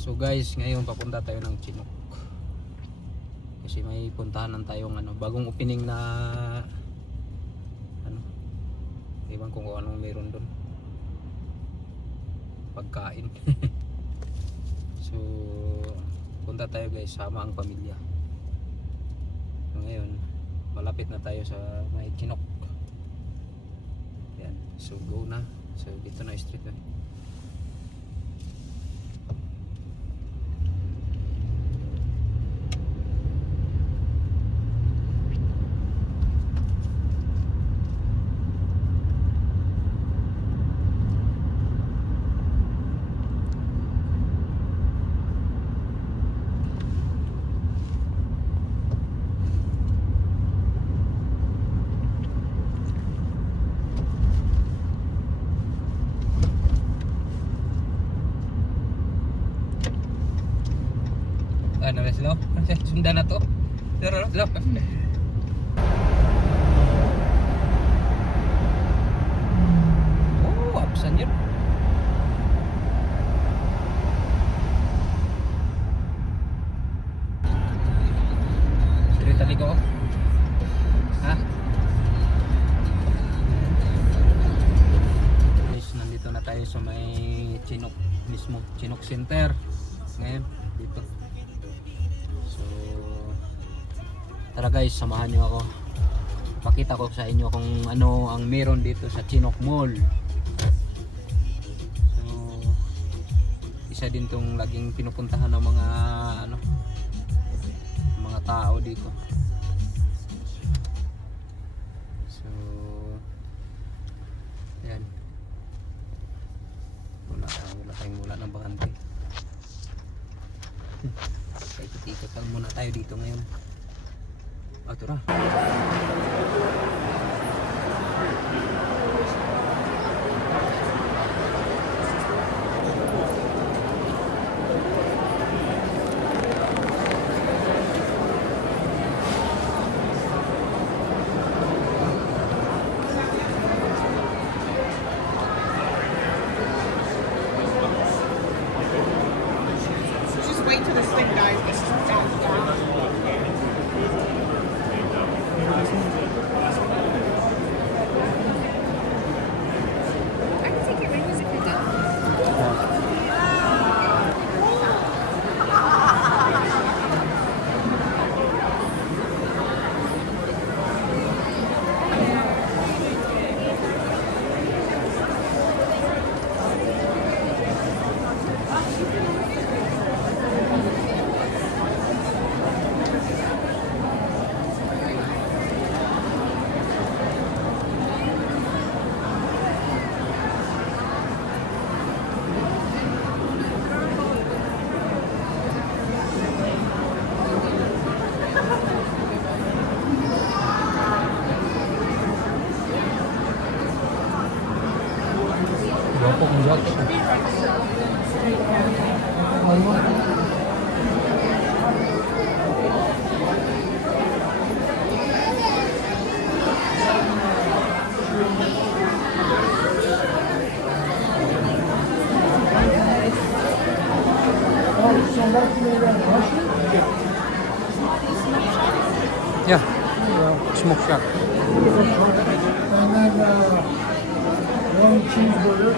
So guys, ngayon papunta tayo ng Chinook. Kasi may puntahanan tayong bagong opening na ewan ko kung anong meron doon. Pagkain. So punta tayo guys, sama ang pamilya. So ngayon, malapit na tayo sa may Chinook. Yan. So go na. So dito na street na. Ano na sila? Sundan na to. Pero sila. Oh, absan yun. Sige, tali ko. Ha? Guys, nandito na tayo sa may Chinook mismo. Chinook Center. Ngayon, dito. Tara guys, samahan nyo ako. Pakita ko sa inyo kung ano ang meron dito sa Chinook Mall. So, isa din tong laging pinupuntahan ng mga tao dito. So, yan. Wala ng bakante. Ikot-ikot lang muna tayo dito ngayon. Ito na. Just wait till this thing dies. This is down. Yeah, smoke shack. And then one cheeseburger.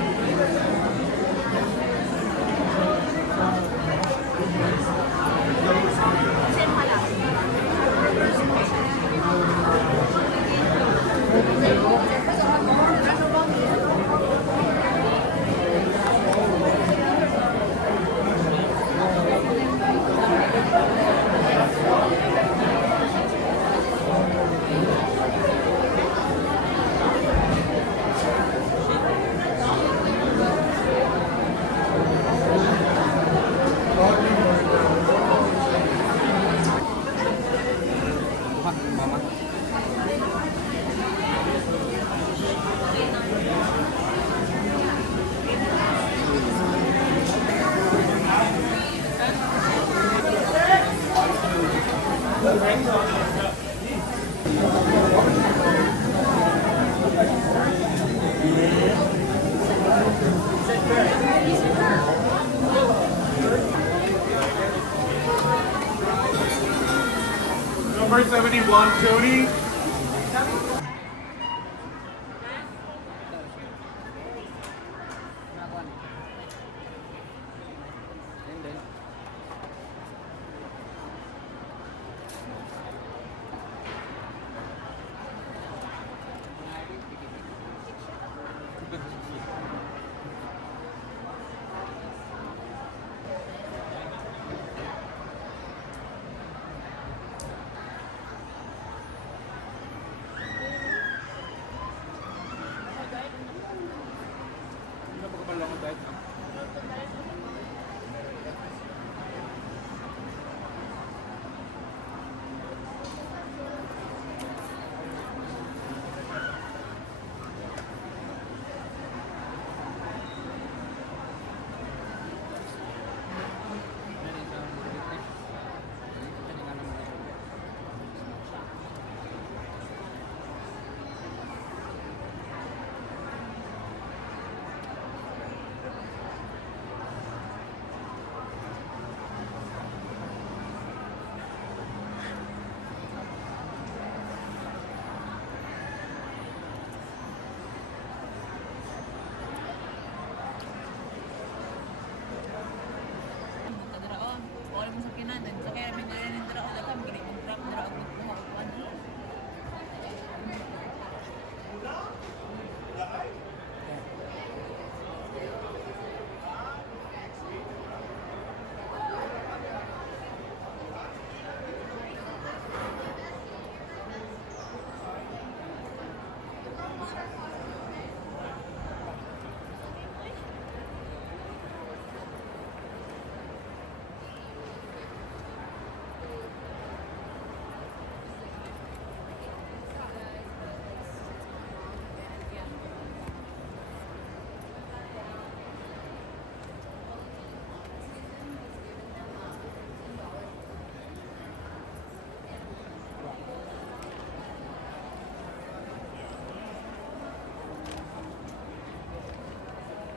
Number 71, Jody.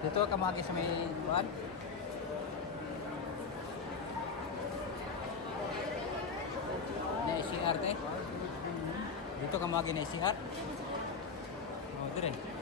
Dito ka magi sa may buwan. Na CR te. Dito ka magi na CR. Oh, dire.